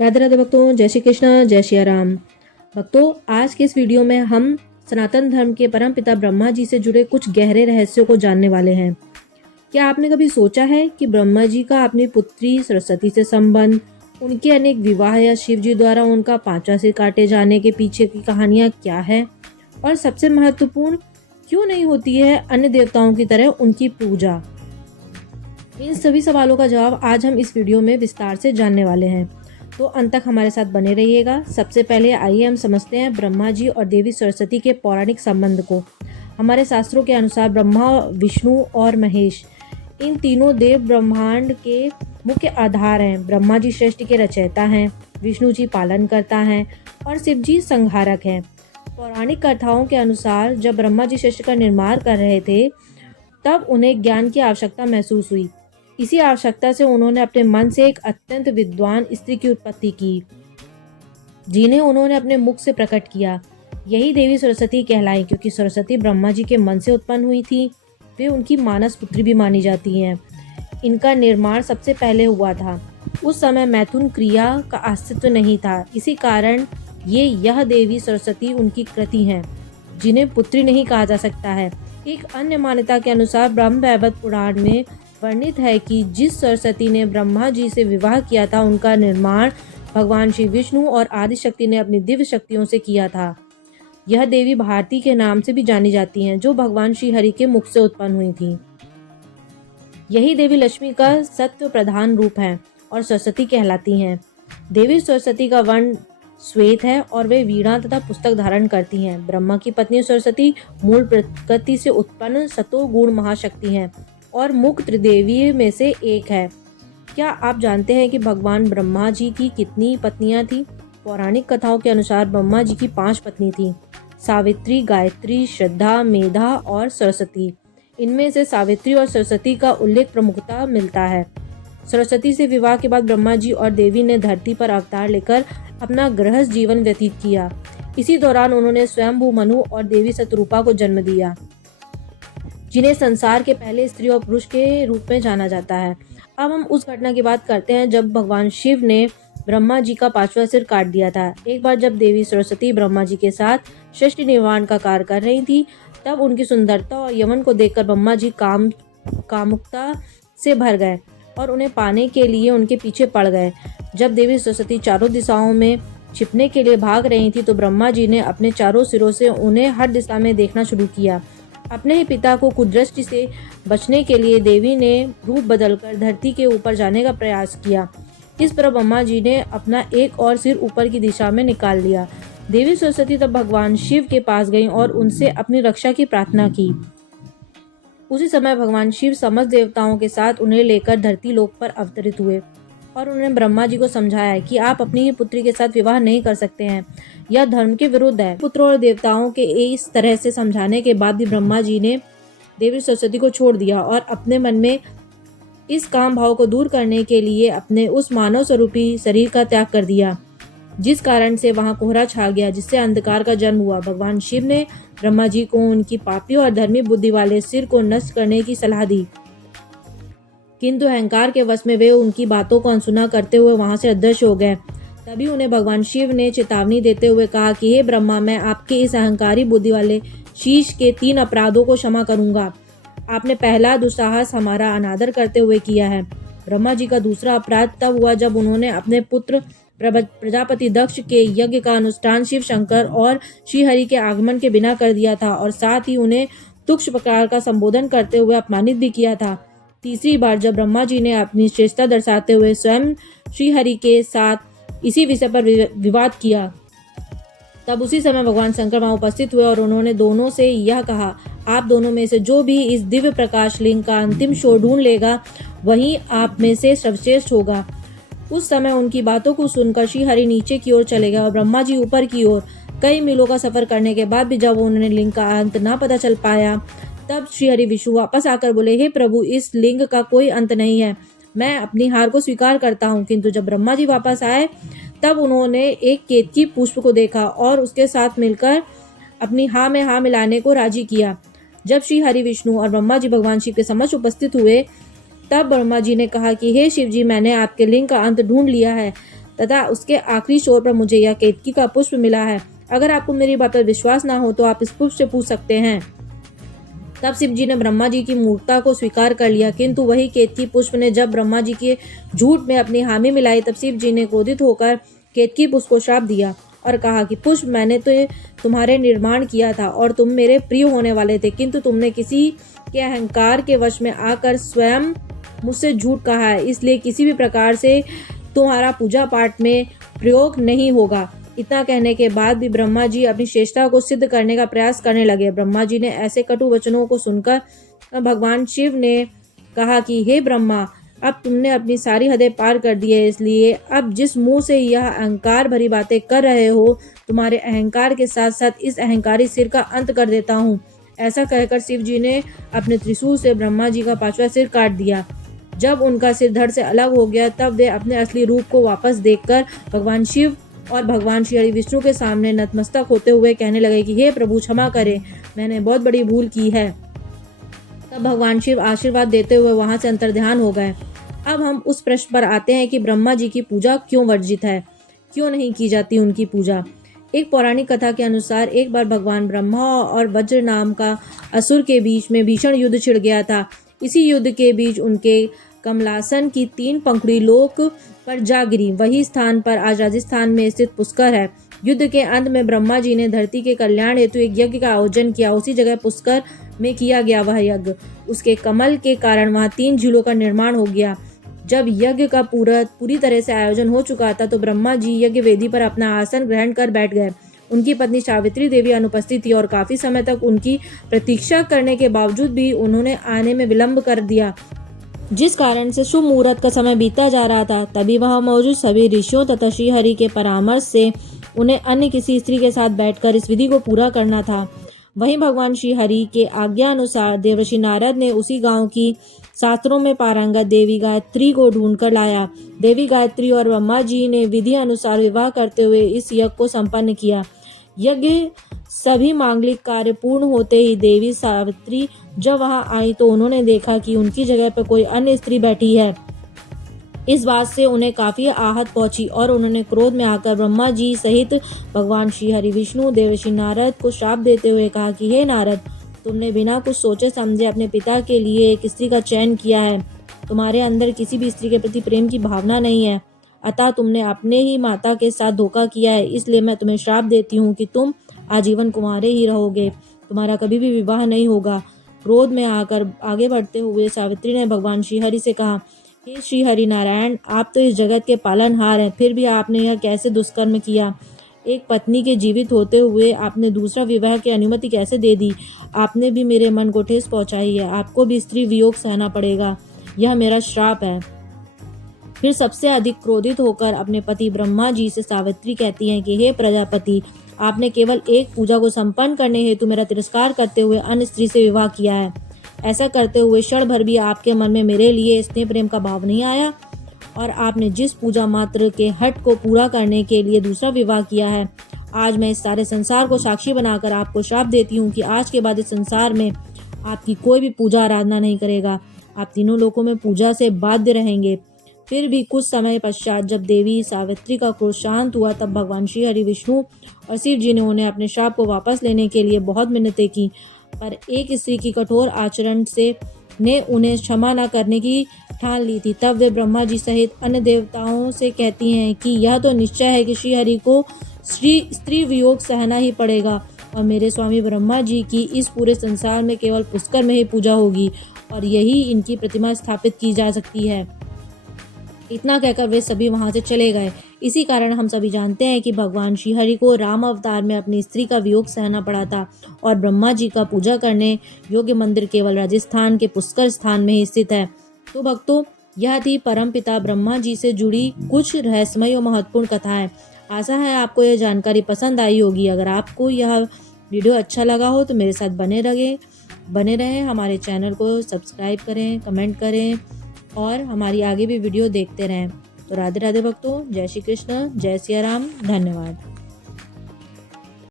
राधे राधे भक्तों, जय श्री कृष्ण, जय श्री राम। भक्तों, आज के इस वीडियो में हम सनातन धर्म के परम पिता ब्रह्मा जी से जुड़े कुछ गहरे रहस्यों को जानने वाले हैं। क्या आपने कभी सोचा है कि ब्रह्मा जी का अपनी पुत्री सरस्वती से संबंध, उनके अनेक विवाह या शिव जी द्वारा उनका पांचवा सिर काटे जाने के पीछे की कहानियां क्या है? और सबसे महत्वपूर्ण, क्यों नहीं होती है अन्य देवताओं की तरह उनकी पूजा? इन सभी सवालों का जवाब आज हम इस वीडियो में विस्तार से जानने वाले हैं, तो अंत तक हमारे साथ बने रहिएगा। सबसे पहले आइए हम समझते हैं ब्रह्मा जी और देवी सरस्वती के पौराणिक संबंध को। हमारे शास्त्रों के अनुसार ब्रह्मा, विष्णु और महेश, इन तीनों देव ब्रह्मांड के मुख्य आधार हैं। ब्रह्मा जी सृष्टि के रचयिता हैं, विष्णु जी पालन करता हैं और शिव जी संहारक हैं। पौराणिक कथाओं के अनुसार जब ब्रह्मा जी सृष्टि का निर्माण कर रहे थे, तब उन्हें ज्ञान की आवश्यकता महसूस हुई। इसी आवश्यकता से उन्होंने अपने मन से एक अत्यंत विद्वान स्त्री की उत्पत्ति की, जिन्हें उन्होंने अपने मुख से प्रकट किया। यही देवी सरस्वती कहलाई, क्योंकि सरस्वती ब्रह्मा जी के मन से उत्पन्न हुई थी। वे उनकी मानस पुत्री भी मानी जाती हैं। इनका निर्माण सबसे पहले हुआ था। उस समय मैथुन क्रिया का अस्तित्व नहीं था। इसी कारण यह देवी सरस्वती उनकी कृति हैं, जिन्हें पुत्री नहीं कहा जा सकता है। एक अन्य मान्यता के अनुसार ब्रह्म वैवर्त पुराण में वर्णित है कि जिस सरस्वती ने ब्रह्मा जी से विवाह किया था, उनका निर्माण भगवान श्री विष्णु और आदिशक्ति ने अपनी दिव्य शक्तियों से किया था। यह देवी भारती के नाम से भी जानी जाती हैं, जो भगवान श्री हरि के मुख से उत्पन्न हुई थी। यही देवी लक्ष्मी का सत्व प्रधान रूप है और सरस्वती कहलाती हैं। देवी सरस्वती का वर्ण श्वेत है और वे वीणा तथा पुस्तक धारण करती हैं। ब्रह्मा की पत्नी सरस्वती मूल प्रकृति से उत्पन्न सतो गुण महाशक्ति हैं और मुख्य त्रिदेवी में से एक है। क्या आप जानते हैं कि भगवान ब्रह्मा जी की कितनी पत्नियां थीं? पौराणिक कथाओं के अनुसार ब्रह्मा जी की 5 पत्नी थीं: सावित्री, गायत्री, श्रद्धा, मेधा और सरस्वती। इनमें से सावित्री और सरस्वती का उल्लेख प्रमुखता मिलता है। सरस्वती से विवाह के बाद ब्रह्मा जी और देवी ने धरती पर अवतार लेकर अपना गृहस्थ जीवन व्यतीत किया। इसी दौरान उन्होंने स्वयंभू मनु और देवी शतरूपा को जन्म दिया, जिन्हें संसार के पहले स्त्री और पुरुष के रूप में जाना जाता है। अब हम उस घटना की बात करते हैं जब भगवान शिव ने ब्रह्मा जी का 5वां सिर काट दिया था। एक बार जब देवी सरस्वती ब्रह्मा जी के साथ सृष्टि निर्माण का कार्य कर रही थी, तब उनकी सुंदरता और यवन को देखकर ब्रह्मा जी कामुकता से भर गए और उन्हें पाने के लिए उनके पीछे पड़ गए। जब देवी सरस्वती चारों दिशाओं में छिपने के लिए भाग रही थी, तो ब्रह्मा जी ने अपने चारों सिरों से उन्हें हर दिशा में देखना शुरू किया। अपने ही पिता को कुदृष्टि से बचने के लिए देवी ने रूप बदलकर धरती के ऊपर जाने का प्रयास किया। इस पर ब्रह्मा जी ने अपना एक और सिर ऊपर की दिशा में निकाल लिया। देवी सरस्वती तब भगवान शिव के पास गईं और उनसे अपनी रक्षा की प्रार्थना की। उसी समय भगवान शिव समस्त देवताओं के साथ उन्हें लेकर धरती लोक पर अवतरित हुए और उन्होंने ब्रह्मा जी को समझाया कि आप अपनी ही पुत्री के साथ विवाह नहीं कर सकते हैं, यह धर्म के विरुद्ध है। पुत्रों और देवताओं के इस तरह से समझाने के बाद भी ब्रह्मा जी ने देवी सरस्वती को छोड़ दिया और अपने मन में इस काम भाव को दूर करने के लिए अपने उस मानव स्वरूपी शरीर का त्याग कर दिया, जिस कारण से वहां कोहरा छा गया, जिससे अंधकार का जन्म हुआ। भगवान शिव ने ब्रह्मा जी को उनकी पापी और धर्मी बुद्धि वाले सिर को नष्ट करने की सलाह दी, किंतु अहंकार के वश में वे उनकी बातों को अनसुना करते हुए वहां से अदृश्य हो गए। तभी उन्हें भगवान शिव ने चेतावनी देते हुए कहा कि हे ब्रह्मा, मैं आपके इस अहंकारी बुद्धि वाले शीश के 3 अपराधों को क्षमा करूंगा। आपने पहला दुस्साहस हमारा अनादर करते हुए किया है। ब्रह्मा जी का दूसरा अपराध तब हुआ जब उन्होंने अपने पुत्र प्रजापति दक्ष के यज्ञ का अनुष्ठान शिव शंकर और श्रीहरि के आगमन के बिना कर दिया था और साथ ही उन्हें तुच्छ प्रकार का संबोधन करते हुए अपमानित भी किया था। तीसरी बार जब ब्रह्मा जी ने अपनी श्रेष्ठता दर्शाते हुए स्वयं श्रीहरि के साथ इसी विषय पर विवाद किया, तब उसी समय भगवान शंकर वहां उपस्थित हुए और उन्होंने दोनों से यह कहा, आप दोनों में से जो भी इस दिव्य प्रकाश लिंग का अंतिम छोर ढूंढ लेगा, वही आप में से सर्वश्रेष्ठ होगा। उस समय उनकी बातों को सुनकर श्रीहरि नीचे की ओर चले गए और ब्रह्मा जी ऊपर की ओर। कई मीलों का सफर करने के बाद भी जब उन्होंने लिंग का अंत ना पता चल पाया, तब श्रीहरि विष्णु वापस आकर बोले, हे प्रभु, इस लिंग का कोई अंत नहीं है, मैं अपनी हार को स्वीकार करता हूँ। किंतु जब ब्रह्मा जी वापस आए, तब उन्होंने एक केतकी पुष्प को देखा और उसके साथ मिलकर अपनी हाँ में हाँ मिलाने को राजी किया। जब श्री हरि विष्णु और ब्रह्मा जी भगवान शिव के समक्ष उपस्थित हुए, तब ब्रह्मा जी ने कहा कि हे शिव जी, मैंने आपके लिंग का अंत ढूंढ लिया है। तथा उसके आखिरी छोर पर मुझे यह केतकी का पुष्प मिला है। अगर आपको मेरी बात पर विश्वास ना हो तो आप इस पुष्प से पूछ सकते हैं। तब शिव जी ने ब्रह्मा जी की मूर्खता को स्वीकार कर लिया, किंतु वही केतकी पुष्प ने जब ब्रह्मा जी के झूठ में अपनी हामी मिलाई, तब शिव जी ने क्रोधित होकर केतकी पुष्प को श्राप दिया और कहा कि पुष्प, मैंने तो तुम्हारे निर्माण किया था और तुम मेरे प्रिय होने वाले थे, किंतु तुमने किसी के अहंकार के वश में आकर स्वयं मुझसे झूठ कहा है, इसलिए किसी भी प्रकार से तुम्हारा पूजा पाठ में प्रयोग नहीं होगा। इतना कहने के बाद भी ब्रह्मा जी अपनी श्रेष्ठता को सिद्ध करने का प्रयास करने लगे। ब्रह्मा जी ने ऐसे कटु वचनों को सुनकर भगवान शिव ने कहा कि हे ब्रह्मा, अब तुमने अपनी सारी हदें पार कर दी है, इसलिए अब जिस मुंह से यह अहंकार भरी बातें कर रहे हो, तुम्हारे अहंकार के साथ साथ इस अहंकारी सिर का अंत कर देता हूँ। ऐसा कहकर शिव जी ने अपने त्रिशूल से ब्रह्मा जी का 5वां सिर काट दिया। जब उनका सिर धड़ से अलग हो गया, तब वे अपने असली रूप को वापस देखकर भगवान शिव और भगवान श्री हरि विष्णु के सामने नतमस्तक होते हुए कहने लगे कि हे प्रभु, क्षमा करें, मैंने बहुत बड़ी भूल की है। तब भगवान शिव आशीर्वाद देते हुए वहां से अंतर्ध्यान हो गए। अब हम उस प्रश्न पर आते हैं कि ब्रह्मा जी की पूजा क्यों वर्जित है, क्यों नहीं की जाती उनकी पूजा। एक पौराणिक कथा के अनुसार एक बार भगवान ब्रह्मा और वज्र नाम का असुर के बीच में भीषण युद्ध छिड़ गया था। इसी युद्ध के बीच उनके कमलासन की 3 पंखुड़ी लोक पर जा गिरी। वही स्थान पर आज राजस्थान में स्थित पुष्कर है। युद्ध के अंत में ब्रह्मा जी ने धरती के कल्याण हेतु एक यज्ञ का आयोजन किया। उसी जगह पुष्कर में किया गया वह यज्ञ, उसके कमल के कारण वहां 3 झीलों का निर्माण हो गया। जब यज्ञ का पूरी तरह से आयोजन हो चुका था तो ब्रह्मा जी यज्ञ वेदी पर अपना आसन ग्रहण कर बैठ गए। उनकी पत्नी सावित्री देवी अनुपस्थित थी और काफी समय तक उनकी प्रतीक्षा करने के बावजूद भी उन्होंने आने में विलंब कर दिया, जिस कारण से शुभ मुहूर्त का समय बीतता जा रहा था। तभी वहां मौजूद सभी ऋषियों तथा श्री हरि के परामर्श से उन्हें अन्य किसी स्त्री के साथ बैठकर इस विधि को पूरा करना था। वहीं भगवान श्री हरि के आज्ञा अनुसार देवर्षि नारद ने उसी गांव की शास्त्रों में पारंगत देवी गायत्री को ढूंढ कर लाया। देवी गायत्री और ब्रह्मा जी ने विधि अनुसार विवाह करते हुए इस यज्ञ को संपन्न किया। यज्ञ सभी मांगलिक कार्य पूर्ण होते ही देवी सावित्री जब वहां आई तो उन्होंने देखा कि उनकी जगह पर कोई अन्य स्त्री बैठी है। इस बात से उन्हें काफी आहत पहुंची और उन्होंने क्रोध में आकर ब्रह्मा जी सहित भगवान श्री हरि विष्णु देवर्षि नारद को श्राप देते हुए कहा कि हे नारद, तुमने बिना कुछ सोचे समझे अपने पिता के लिए एक स्त्री का चयन किया है। तुम्हारे अंदर किसी भी स्त्री के प्रति प्रेम की भावना नहीं है, अतः तुमने अपने ही माता के साथ धोखा किया है। इसलिए मैं तुम्हें श्राप देती हूँ कि तुम आजीवन कुंवारे ही रहोगे, तुम्हारा कभी भी विवाह नहीं होगा। क्रोध में आकर आगे बढ़ते हुए सावित्री ने भगवान श्री हरि से कहा, हे श्री हरि नारायण, आप तो इस जगत के पालनहार हैं, फिर भी आपने यह कैसे दुष्कर्म किया? एक पत्नी के जीवित होते हुए आपने दूसरा विवाह की अनुमति कैसे दे दी? आपने भी मेरे मन को ठेस पहुंचाई है, आपको भी स्त्री वियोग सहना पड़ेगा, यह मेरा श्राप है। फिर सबसे अधिक क्रोधित होकर अपने पति ब्रह्मा जी से सावित्री कहती हैं कि हे प्रजापति, आपने केवल एक पूजा को संपन्न करने हेतु मेरा तिरस्कार करते हुए अन्य स्त्री से विवाह किया है। ऐसा करते हुए क्षण भर भी आपके मन में मेरे लिए स्नेह प्रेम का भाव नहीं आया और आपने जिस पूजा मात्र के हट को पूरा करने के लिए दूसरा विवाह किया है। आज मैं इस सारे संसार को साक्षी बनाकर आपको श्राप देती हूँ कि आज के बाद इस संसार में आपकी कोई भी पूजा आराधना नहीं करेगा, आप तीनों लोकों में पूजा से बाध्य रहेंगे। फिर भी कुछ समय पश्चात जब देवी सावित्री का क्रोध शांत हुआ, तब भगवान श्री हरि विष्णु और शिव जी ने उन्हें अपने श्राप को वापस लेने के लिए बहुत मिन्नतें की, पर एक स्त्री की कठोर आचरण से ने उन्हें क्षमा न करने की ठान ली थी। तब वे ब्रह्मा जी सहित अन्य देवताओं से कहती हैं कि यह तो निश्चय है कि श्री हरि को स्त्री वियोग सहना ही पड़ेगा और मेरे स्वामी ब्रह्मा जी की इस पूरे संसार में केवल पुष्कर में ही पूजा होगी और यही इनकी प्रतिमा स्थापित की जा सकती है। इतना कहकर वे सभी वहां से चले गए। इसी कारण हम सभी जानते हैं कि भगवान श्री हरि को राम अवतार में अपनी स्त्री का वियोग सहना पड़ा था और ब्रह्मा जी का पूजा करने योग्य मंदिर केवल राजस्थान के पुष्कर स्थान में ही स्थित है। तो भक्तों, यह थी परमपिता ब्रह्मा जी से जुड़ी कुछ रहस्यमय और महत्वपूर्ण कथाएं। आशा है आपको यह जानकारी पसंद आई होगी। अगर आपको यह वीडियो अच्छा लगा हो तो मेरे साथ बने रहें। हमारे चैनल को सब्सक्राइब करें, कमेंट करें और हमारी आगे भी वीडियो देखते रहें। तो राधे राधे भक्तों, जय श्री कृष्ण, जय सिया राम, धन्यवाद।